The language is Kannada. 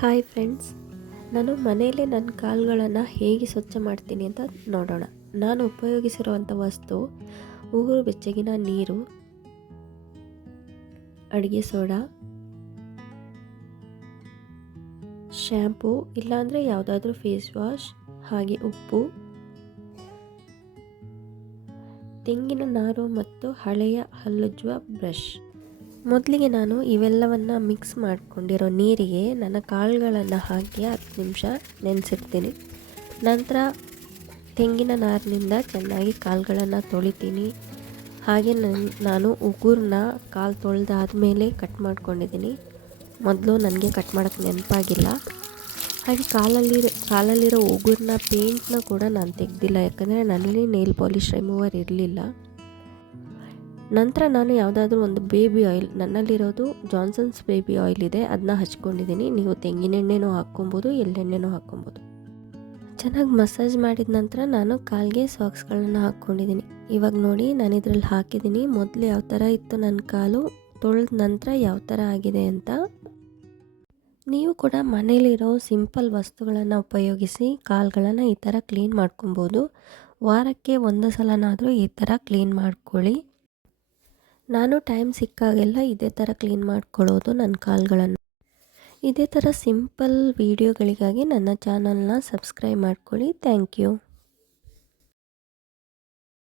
ಹಾಯ್ ಫ್ರೆಂಡ್ಸ್, ನಾನು ಮನೆಯಲ್ಲೇ ನನ್ನ ಕಾಲುಗಳನ್ನು ಹೇಗೆ ಸ್ವಚ್ಛ ಮಾಡ್ತೀನಿ ಅಂತ ನೋಡೋಣ. ನಾನು ಉಪಯೋಗಿಸಿರುವಂಥ ವಸ್ತು ಉಗುರು ಬೆಚ್ಚಗಿನ ನೀರು, ಅಡುಗೆ ಸೋಡಾ, ಶ್ಯಾಂಪೂ ಇಲ್ಲಾಂದರೆ ಯಾವುದಾದ್ರೂ ಫೇಸ್ ವಾಶ್, ಹಾಗೆ ಉಪ್ಪು, ತೆಂಗಿನ ನಾರು ಮತ್ತು ಹಳೆಯ ಹಲ್ಲುಜ್ಜುವ ಬ್ರಷ್. ಮೊದಲಿಗೆ ನಾನು ಇವೆಲ್ಲವನ್ನು ಮಿಕ್ಸ್ ಮಾಡಿಕೊಂಡಿರೋ ನೀರಿಗೆ ನನ್ನ ಕಾಳುಗಳನ್ನು ಹಾಕಿ 10 ನಿಮಿಷ ನೆನೆಸಿರ್ತೀನಿ. ನಂತರ ತೆಂಗಿನ ನಾರಿನಿಂದ ಚೆನ್ನಾಗಿ ಕಾಳುಗಳನ್ನು ತೊಳಿತೀನಿ. ಹಾಗೆ ನಾನು ಉಗುರನ್ನ ಕಾಲು ತೊಳೆದಾದ್ಮೇಲೆ ಕಟ್ ಮಾಡ್ಕೊಂಡಿದ್ದೀನಿ. ಮೊದಲು ನನಗೆ ಕಟ್ ಮಾಡೋಕ್ಕೆ ನೆನಪಾಗಿಲ್ಲ. ಹಾಗೆ ಕಾಲಲ್ಲಿರೋ ಉಗುರನ್ನ ಪೇಂಟ್ನ ಕೂಡ ನಾನು ತೆಗೆದಿಲ್ಲ, ಯಾಕಂದರೆ ನನ್ನಲ್ಲಿ ನೇಲ್ ಪಾಲಿಷ್ ರಿಮೂವರ್ ಇರಲಿಲ್ಲ. ನಂತರ ನಾನು ಯಾವುದಾದ್ರೂ ಒಂದು ಬೇಬಿ ಆಯಿಲ್, ನನ್ನಲ್ಲಿರೋದು ಜಾನ್ಸನ್ಸ್ ಬೇಬಿ ಆಯಿಲ್ ಇದೆ, ಅದನ್ನ ಹಚ್ಕೊಂಡಿದ್ದೀನಿ. ನೀವು ತೆಂಗಿನೆಣ್ಣೆನೂ ಹಾಕ್ಕೊಬೋದು, ಎಳ್ಳೆಣ್ಣೆನೂ ಹಾಕ್ಕೊಬೋದು. ಚೆನ್ನಾಗಿ ಮಸಾಜ್ ಮಾಡಿದ ನಂತರ ನಾನು ಕಾಲಿಗೆ ಸಾಕ್ಸ್ಗಳನ್ನು ಹಾಕ್ಕೊಂಡಿದ್ದೀನಿ. ಇವಾಗ ನೋಡಿ, ನಾನು ಇದರಲ್ಲಿ ಹಾಕಿದ್ದೀನಿ. ಮೊದಲು ಯಾವ ಥರ ಇತ್ತು ನನ್ನ ಕಾಲು, ತೊಳೆದ ನಂತರ ಯಾವ ಥರ ಆಗಿದೆ ಅಂತ. ನೀವು ಕೂಡ ಮನೇಲಿರೋ ಸಿಂಪಲ್ ವಸ್ತುಗಳನ್ನು ಉಪಯೋಗಿಸಿ ಕಾಲುಗಳನ್ನು ಈ ಥರ ಕ್ಲೀನ್ ಮಾಡ್ಕೊಬೋದು. ವಾರಕ್ಕೆ 1 ಸಲನಾದರೂ ಈ ಥರ ಕ್ಲೀನ್ ಮಾಡ್ಕೊಳ್ಳಿ. ನಾನು ಟೈಮ್ ಸಿಕ್ಕಾಗೆಲ್ಲ ಇದೇ ಥರ ಕ್ಲೀನ್ ಮಾಡ್ಕೊಳ್ಳೋದು ನನ್ನ ಕಾಲುಗಳನ್ನು. ಇದೇ ಥರ ಸಿಂಪಲ್ ವೀಡಿಯೋಗಳಿಗಾಗಿ ನನ್ನ ಚಾನಲ್ನ ಸಬ್ಸ್ಕ್ರೈಬ್ ಮಾಡ್ಕೊಳ್ಳಿ. Thank you.